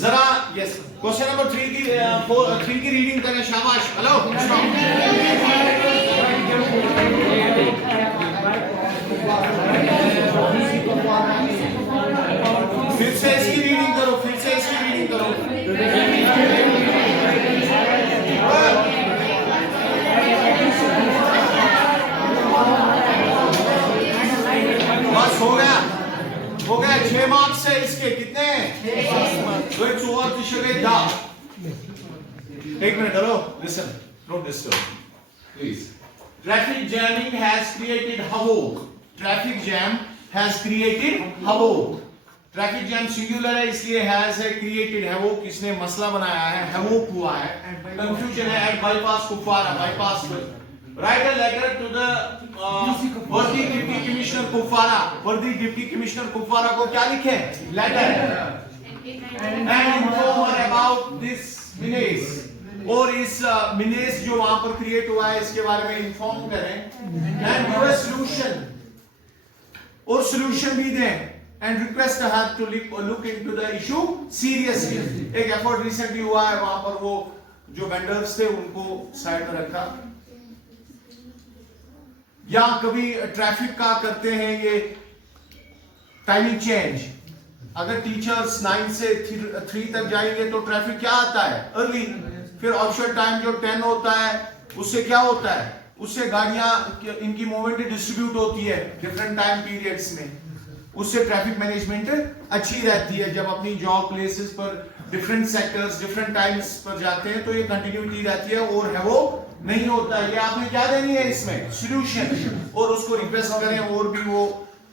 जरा yes question number 3 की reading करें, शाबाश। हेलो फिर से इसकी रीडिंग करो, फिर से इसकी रीडिंग करो। बस हो गया, हो गया। 6 मार्क्स है इसके, कितने? 2 एक minute hello listen, note this please. Traffic jamming has created havoc. Traffic jam has created havoc. Traffic jam singular है इसलिए हैज है, क्रिएटेड हैवोक इसने मसला बनाया है, हैवोक हुआ है, कंफ्यूजन है एट बाईपास कुपवारा, बाईपास पर। Write a letter to the वर्दी डिप्टी कमिश्नर कुपवारा। वर्दी डिप्टी कमिश्नर कुपवारा को क्या लिखे? Letter. And inform her about this menace। और इस menace जो वहां पर क्रिएट हुआ है इसके बारे में इन्फॉर्म करें। And give a solution। और solution भी दें। And request her to look into the issue seriously। एक एफर्ट रिसेंटली हुआ है, वहां पर वो जो वेंडर्स थे उनको साइड में रखा। या कभी ट्रैफिक का करते हैं ये टाइमिंग चेंज। अगर टीचर्स 9 से 3 तक जाएंगे तो ट्रैफिक क्या आता है? अर्ली। फिर ऑफशोर टाइम जो 10 होता है उससे क्या होता है? उससे गाड़ियां इनकी मूवमेंट डिस्ट्रीब्यूट होती है डिफरेंट टाइम पीरियड्स में। उससे ट्रैफिक मैनेजमेंट अच्छी रहती है। जब अपनी जॉब प्लेसेस पर डिफरेंट सेक्टर्स डिफरेंट टाइम्स पर जाते हैं तो ये कंटिन्यूटी रहती है और है वो नहीं होता है। ये आपने क्या देनी है इसमें? सॉल्यूशन। और उसको रिक्वेस्ट करें और भी वो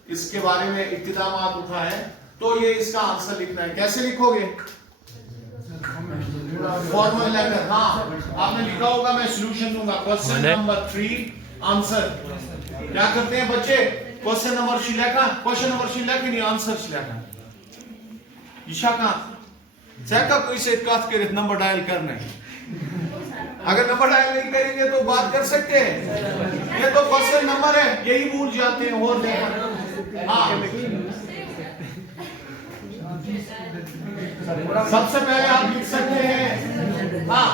इसके बारे में इक़्तिदामात उठाएं। तो ये इसका आंसर लिखना है। कैसे लिखोगे? Formal letter. हाँ आपने लिखा होगा, मैं सॉल्यूशन दूंगा। Question number 3 answer. क्या करते हैं बच्चे? क्वेश्चन नंबर शिलेखा, क्वेश्चन नंबर शिलेखा नहीं आंसर शिलेखा। ईशा का जैका कोई से काट के नंबर डायल करना है। अगर नंबर डायल नहीं करेंगे तो बात कर सकते हैं। ये तो क्वेश्चन नंबर है, यही भूल जाते हैं। और हाँ सबसे पहले आप लिख सकते हैं हाँ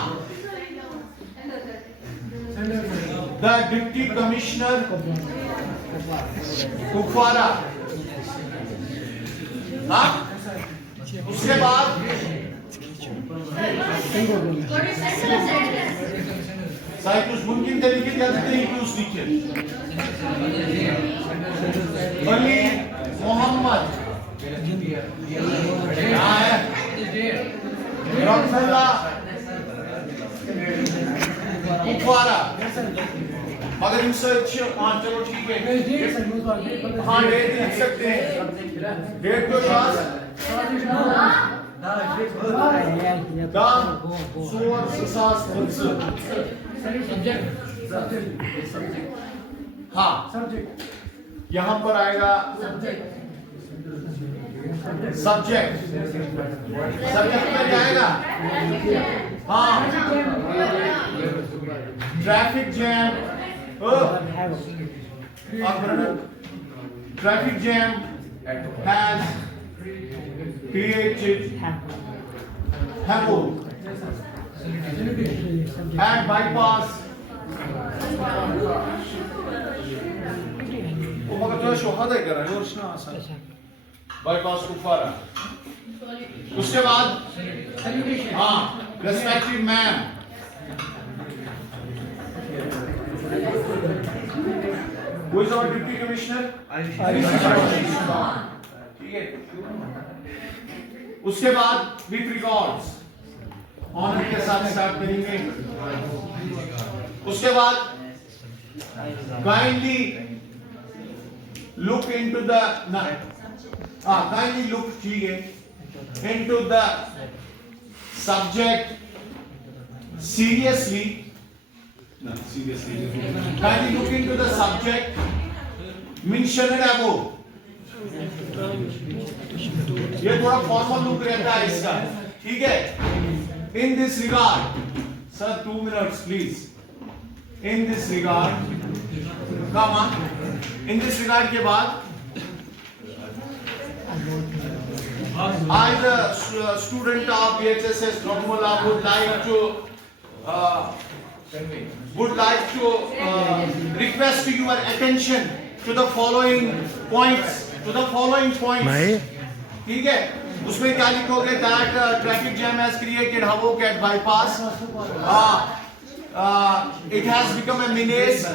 द डिप्टी कमिश्नर कुपवारा। हाँ उसके बाद साइकुस मुमकिन तरीके से लिखे अली मोहम्मद कुपवारा। मगर इनसे हाँ चलो ठीक है। हाँ डेट लिख सकते हैं। डेट को हाँ यहाँ पर आएगा सब्जेक्ट। सब्जेक्ट में जाएगा हाँ traffic jam. Traffic jam has created havoc at bypass bypass Kupwara. उसके बाद हाँ respected ma'am who is our deputy commissioner? ठीक है। उसके बाद विथ रिकॉर्ड्स ऑनर के साथ स्टार्ट करेंगे। उसके बाद kindly look into the kindly look ठीक है into the subject seriously kindly look into the subject mentioned above. ये थोड़ा फॉर्मल लुक रहता है इसका ठीक है। In this regard sir 2 minutes please. In this regard come on. In this regard के बाद I, the student of BHSS Raghumola, would like to request your attention to the following points. ठीक है, उसमें क्या लिखोगे? That traffic jam has created havoc at bypass. It has become a menace.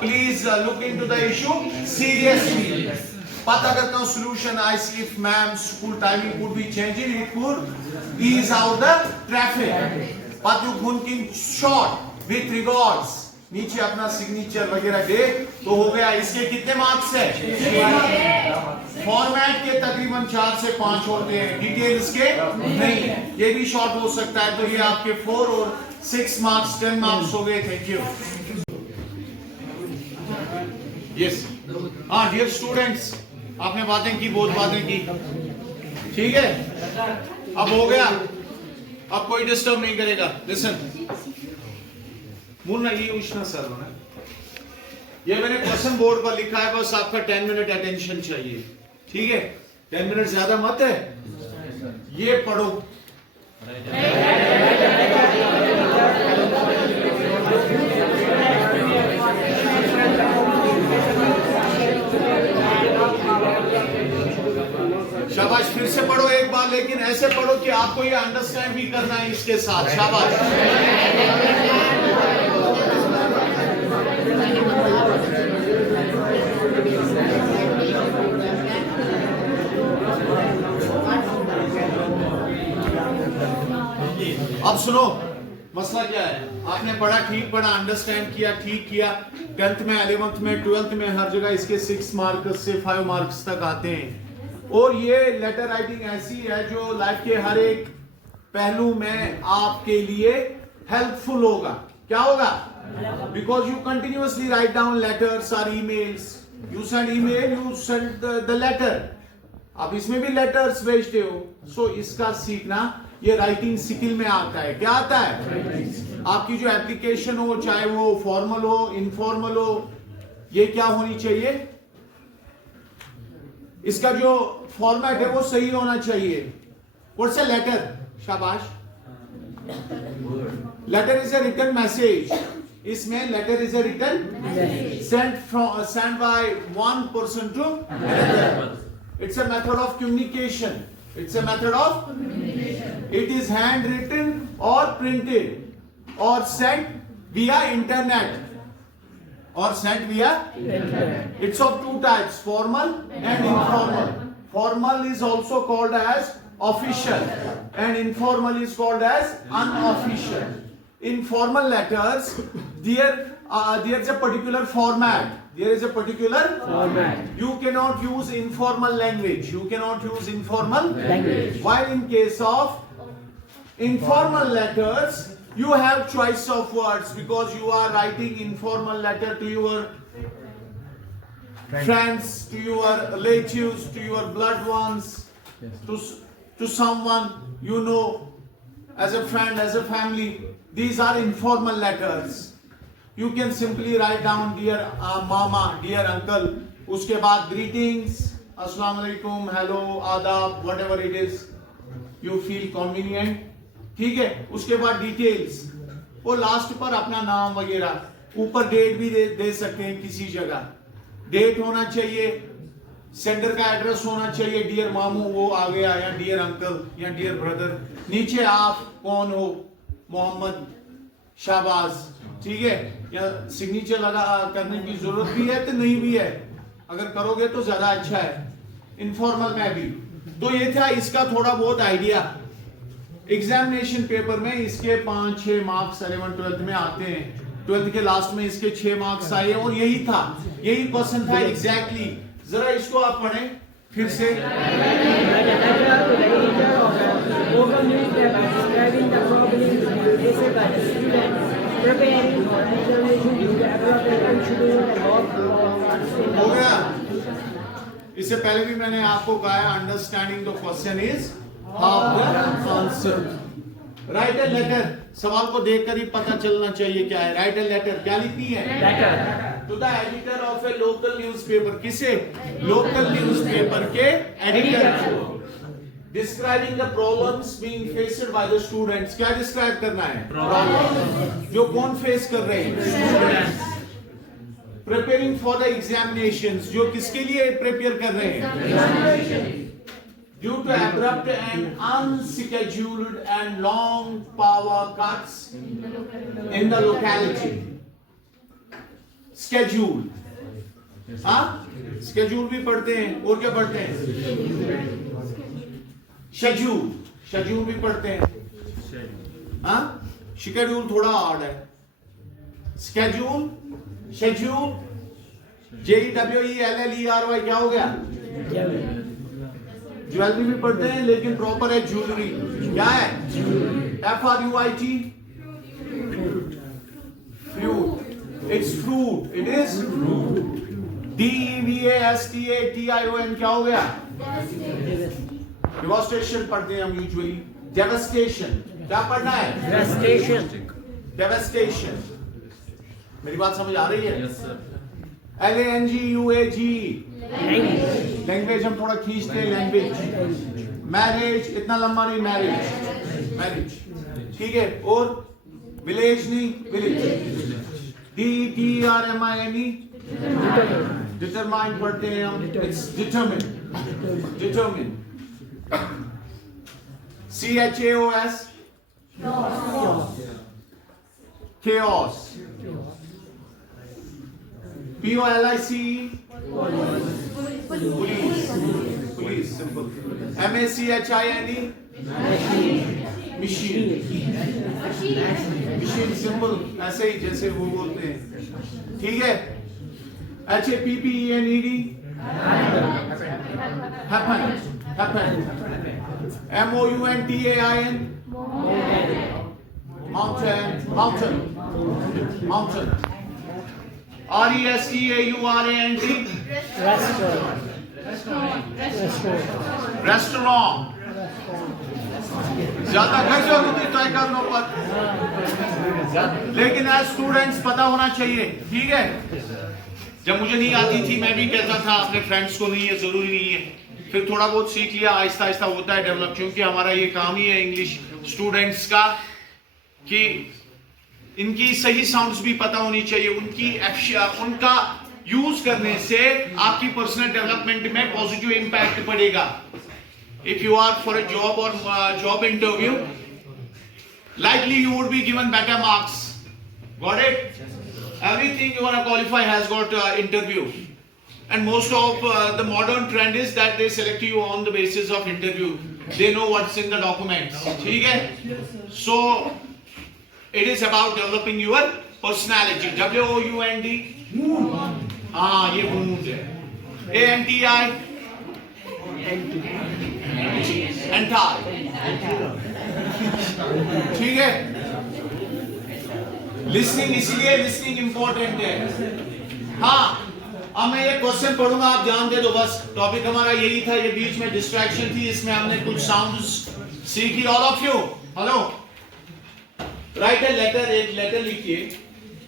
Please look into the issue seriously. पता करता हूँ solution. I see if ma'am school timing could be changed. It could ease out the traffic. Patu Gunkin short with regards. नीचे अपना signature वगैरह दे तो हो गया. इसके कितने मार्क्स है? फॉर्मेट के तकरीबन 4 से 5 होते हैं, डिटेल्स के नहीं. ये भी शॉर्ट हो सकता है. तो ये आपके 4 और 6 मार्क्स 10 मार्क्स हो गए. Thank you. यस, हाँ डियर स्टूडेंट्स, आपने बातें की, बहुत बातें की. ठीक है, अब हो गया. अब कोई डिस्टर्ब नहीं करेगा. लिसन, मुन्ना ये उष्णा सर है, ये मैंने क्वेश्चन बोर्ड पर लिखा है. बस आपका 10 मिनट अटेंशन चाहिए. ठीक है, 10 मिनट ज्यादा मत है. ये पढ़ो. शाबाश. फिर से पढ़ो एक बार, लेकिन ऐसे पढ़ो कि आपको ये अंडरस्टैंड भी करना है इसके साथ. शाबाश. अब सुनो, मसला क्या है? आपने पढ़ा, ठीक पढ़ा, अंडरस्टैंड किया, ठीक किया. 10th में, 11th में, 12th में हर जगह इसके 6 मार्क्स से 5 मार्क्स तक आते हैं. और ये लेटर राइटिंग ऐसी है जो लाइफ के हर एक पहलू में आपके लिए हेल्पफुल होगा. क्या होगा? Because you continuously write down letters और emails. You send email, you send the letter. आप इसमें भी लेटर्स भेजते हो. सो इसका सीखना ये राइटिंग स्किल में आता है. क्या आता है? आपकी जो एप्लीकेशन हो, चाहे वो फॉर्मल हो, इनफॉर्मल हो, ये क्या होनी चाहिए? इसका जो फॉर्मेट है वो सही होना चाहिए. What's a letter? शाबाश. Letter is a written message. इसमें letter is a written send by one person to another. It's a method of communication. It's a method of communication. It is handwritten or printed or sent via internet. Or sent via internet. It's of two types, formal and informal. Formal is also called as official and informal is called as unofficial. In formal letters, there's a particular format. There is a particular format. You cannot use informal language. You cannot use informal language. While in case of informal letters, you have choice of words because you are writing informal letter to your friends, to your relatives, to your blood ones, to someone you know as a friend, as a family. These are informal letters. You can simply write down dear mama, dear uncle. उसके बाद greetings, अस्सलाम वालेकुम, hello, आदाब, whatever it is you feel convenient. ठीक है. उसके बाद details, वो लास्ट पर अपना नाम वगैरह, ऊपर डेट भी दे सकते हैं. किसी जगह डेट होना चाहिए, सेंडर का एड्रेस होना चाहिए. डियर मामू वो आ गया, या डियर अंकल या डियर ब्रदर. नीचे आप कौन हो, मोहम्मद, शाबाज. ठीक है. या सिग्नेचर लगा करने की जरूरत भी है तो नहीं भी है, अगर करोगे तो ज्यादा अच्छा है. इनफॉर्मल में भी. तो ये था इसका थोड़ा बहुत आइडिया. एग्जामिनेशन पेपर में इसके 5-6 मार्क्स 11th 12th में आते हैं. 12th के लास्ट में इसके 6 मार्क्स आए और यही था, यही क्वेश्चन था एग्जैक्टली. जरा इसको आप पढ़ें फिर से. हो गया. इससे पहले भी मैंने आपको कहा है, understanding the question is half the answer. Right a letter. सवाल को देखकर ही पता चलना चाहिए क्या है. Right a letter. क्या लिखनी है? Letter to the editor of a local newspaper. किसे? लोकल न्यूज़पेपर के editor. Describing the problems being faced by the students. क्या describe करना है? Problem. जो कौन face कर रहे हैं? Students. Preparing for the examinations. जो किसके लिए prepare कर रहे हैं? Examination. Due to abrupt and unscheduled and long power cuts in the locality. Schedule. हाँ? Schedule भी पढ़ते हैं और क्या पढ़ते हैं? Schedule भी पढ़ते हैं। हाँ? Schedule थोड़ा हार्ड है। Schedule, JEWELLERY क्या हो गया? ज्वेलरी भी पढ़ते हैं लेकिन प्रॉपर है ज्वेलरी। क्या है? FRUIT, fruit. It's fruit. It is DEVASTATION क्या हो गया? Devastation पढ़ते हैं हम यूजुअली। Devastation क्या पढ़ना है? Devastation। मेरी बात समझ आ रही है? Yes, sir. LANGUAG लैंग्वेज हम थोड़ा खींचते हैं। लैंग्वेज मैरिज इतना लंबा नहीं। मैरिज ठीक है। और विलेज नहीं, विलेज DETERMINE डिटरमाइन पढ़ते हैं हम। It's determine. CHAOS chaos. POLICE police simple. MACHINE machine simple ऐसे ही जैसे वो बोलते हैं। ठीक है। HAPPENED happen MOUNTAIN mountain RESTAURANT restaurant। ज्यादा खर्च होती तय करने पर, लेकिन आज स्टूडेंट्स पता होना चाहिए। ठीक है। जब मुझे नहीं आती थी मैं भी कहता था अपने फ्रेंड्स को नहीं है, जरूरी नहीं है। फिर थोड़ा बहुत सीख लिया, आहिस्ता आहिस्ता होता है डेवलप। क्योंकि हमारा ये काम ही है इंग्लिश स्टूडेंट्स का कि इनकी सही साउंड्स भी पता होनी चाहिए। उनका यूज करने से आपकी पर्सनल डेवलपमेंट में पॉजिटिव इंपैक्ट पड़ेगा। If you are for a job और job interview, likely you would be given better marks. Got it? Everything you want to qualify has got interview, and most of the modern trend is that they select you on the basis of interview. They know what's in the documents. ठीक है? So it is about developing your personality. WOUND हाँ ये wound है। ANTI anti। ठीक है। Listening, इसीलिए listening important है। हाँ अब मैं ये क्वेश्चन पढ़ूंगा, आप ध्यान दे दो बस। टॉपिक हमारा यही था, ये बीच में डिस्ट्रैक्शन थी, इसमें हमने कुछ साउंड्स सीखी। All of you hello. Right a letter, एक लेटर लिखिए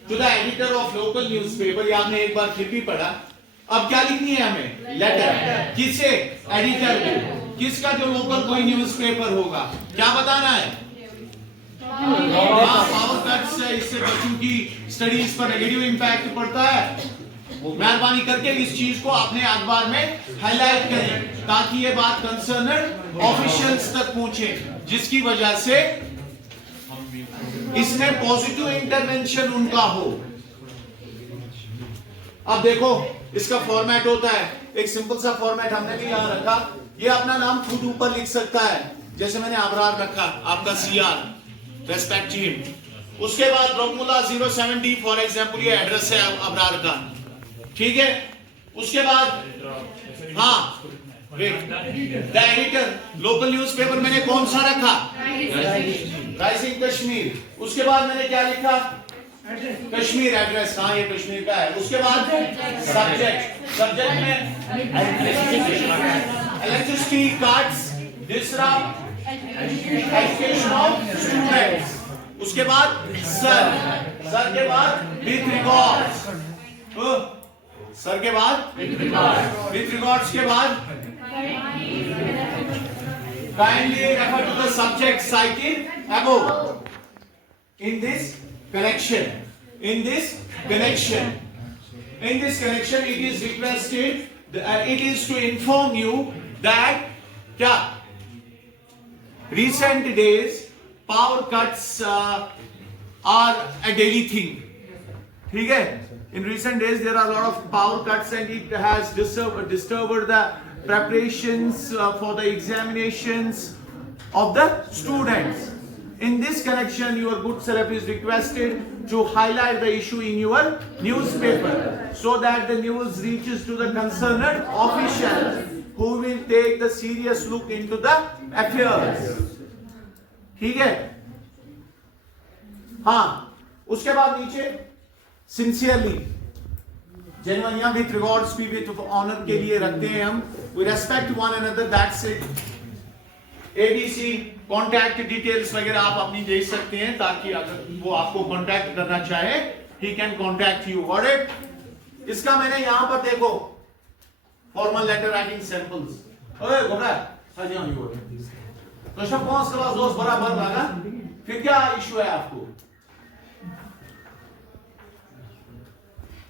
to the editor of local newspaper. ये आपने एक बार फिर भी पढ़ा। अब क्या लिखनी है हमें? लेटर। किसे? एडिटर को। किसका? जो लोकल कोई न्यूज़पेपर होगा। क्या बताना है? पावर कट्स है, इससे बच्चों की स्टडीज पर नेगेटिव इंपैक्ट पड़ता है। मेहरबानी करके इस चीज को अपने अखबार में हाईलाइट करें ताकि ये बात कंसर्नड ऑफिशियल्स तक पहुंचे, जिसकी वजह से इसमें पॉजिटिव इंटरवेंशन उनका हो। अब देखो इसका फॉर्मेट होता है, एक सिंपल सा फॉर्मेट हमने भी यहां रखा। ये अपना नाम खुद ऊपर लिख सकता है, जैसे मैंने अबरार रखा, आपका CR, रेस्पेक्ट टीम। उसके बाद रॉमुला 070 फॉर एग्जांपल ये एड्रेस है अबरार का। ठीक है। उसके बाद हाँ द एडिटर लोकल न्यूज़पेपर मैंने कौन सा रखा? राइजिंग कश्मीर। उसके बाद मैंने क्या लिखा? कश्मीर एड्रेस। हाँ ये कश्मीर का है। उसके बाद सब्जेक्ट में electricity cards disrupt education of students. उसके बाद सर के बाद विथ रिकॉर्ड्स। सर के बाद विथ रिकॉर्ड्स के बाद Kindly refer to the subject cited above. In this connection, it is requested, it is to inform you that क्या recent days power cuts are a daily thing. ठीक है? In recent days there are a lot of power cuts and it has disturbed the preparations for the examinations of the students. In this connection, your good self is requested to highlight the issue in your newspaper so that the news reaches to the concerned officials who will take the serious look into the affairs. ठीक है? हाँ, उसके बाद नीचे sincerely, genuinely with regards, be with honor के लिए रखते हैं हम. We respect one another. That's it. ABC contact details वगैरह आप अपनी दे सकते हैं ताकि अगर वो आपको कॉन्टैक्ट करना चाहे he can contact you. Got it? इसका मैंने यहां पर देखो फॉर्मल लेटर राइटिंग सैंपल्स. ओए घबरा हां जी हां जी तो सब पांच क्लास दोस्त बराबर लगा. फिर क्या इशू है आपको?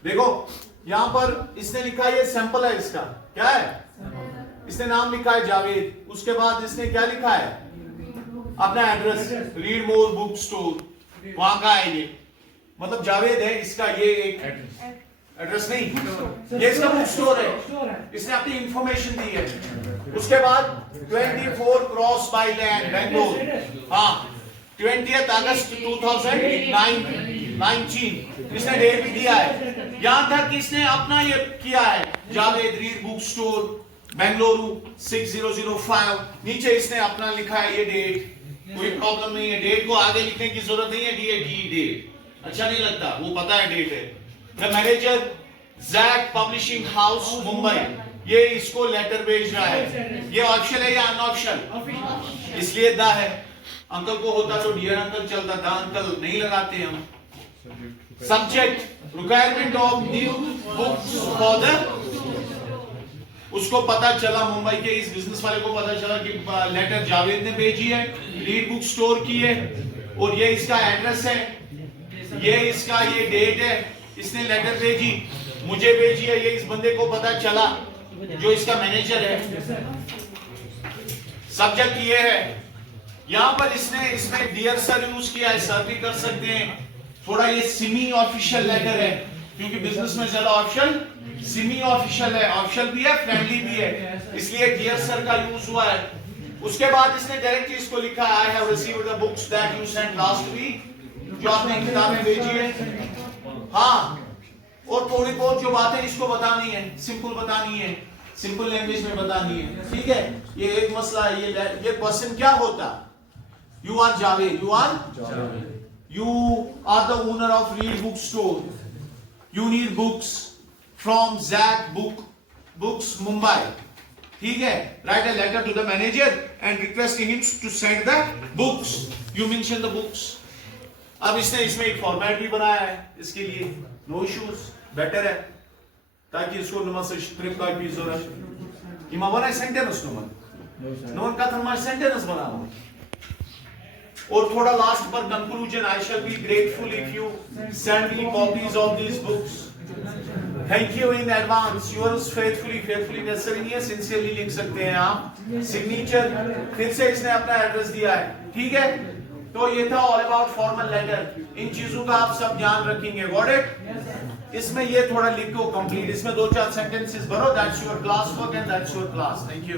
देखो यहां पर इसने लिखा ये सैंपल है. इसका क्या है? इसने नाम लिखा है जावेद. उसके बाद इसने क्या लिखा है? अपना address, read more book store, वहां का है ये. मतलब जावेद है इसका ये एक एड्रेस नहीं, ये इसका बुक स्टोर है. इसने अपनी इंफॉर्मेशन दी है. उसके बाद 24 क्रॉस बाय लैंड बेंगलोर. हाँ 20 अगस्त 2019 इसने डेट भी दिया है. यहां तक इसने अपना ये किया है Javed read book store Bengaluru 6005. नीचे इसने अपना लिखा है ये डेट. कोई प्रॉब्लम नहीं है. डेट को आगे लिखने की जरूरत नहीं है. डेट अच्छा नहीं लगता, वो पता है डेट है. The manager Jack publishing house Mumbai, ये इसको लेटर भेज रहा है. ये ऑप्शन है या अनऑप्शन? इसलिए दा है. अंकल को होता तो डियर अंकल चलता, दा अंकल नहीं लगाते हम. Subject requirement of new books for the, उसको पता चला मुंबई के इस बिजनेस वाले को पता चला कि लेटर जावेद ने भेजी है, रीड बुक स्टोर की है और ये इसका एड्रेस है, ये इसका ये डेट है. इसने लेटर भेजी, मुझे भेजी है. ये इस बंदे को पता चला जो इसका मैनेजर है. सब्जेक्ट ये है. यहां पर इसने इसमें डियर सर यूज किया है. सर भी कर सकते हैं. थोड़ा ये सेमी ऑफिशियल लेटर है क्योंकि बिजनेस में ज्यादा ऑप्शन सेमी ऑफिशियल है. ऑफिशियल भी है, फ्रेंडली भी है, इसलिए डियर सर का यूज हुआ है. उसके बाद इसने डायरेक्ट इसको लिखा I have received the books that you sent last week, जो आपने किताबें भेजी है. हाँ, और थोड़ी बहुत जो बातें इसको बतानी है, सिंपल बतानी है, सिंपल लैंग्वेज में बतानी है. ठीक है? ये एक मसला है. ये पर्सन क्या होता? You are Javed, you are the owner of Read Book Store. You need books from Zach Books Mumbai. ठीक है? Write a letter to the manager and requesting him to send the books. You mention the books. अब इसने इसमें एक format भी बनाया है इसके लिए. No issues. बेटर है ताकि इसको नमन से स्ट्रिप का भी जरूरत. इमा बना सेंटेंस नमन का थर्मा सेंटेंस बनाओ. और थोड़ा लास्ट पर conclusion. I shall be grateful if you send me copies of these books. Thank you in advance. Yours faithfully necessary नहीं है, सिंसियरली लिख सकते हैं आप. सिग्नेचर फिर से इसने अपना एड्रेस दिया है. ठीक है? तो ये था ऑल अबाउट फॉर्मल लेटर. इन चीजों का आप सब ध्यान रखेंगे. Got it? इसमें ये थोड़ा लिखो कंप्लीट. इसमें 2-4 सेंटेंसेस भरो. That's your class work and that's your class. Thank you.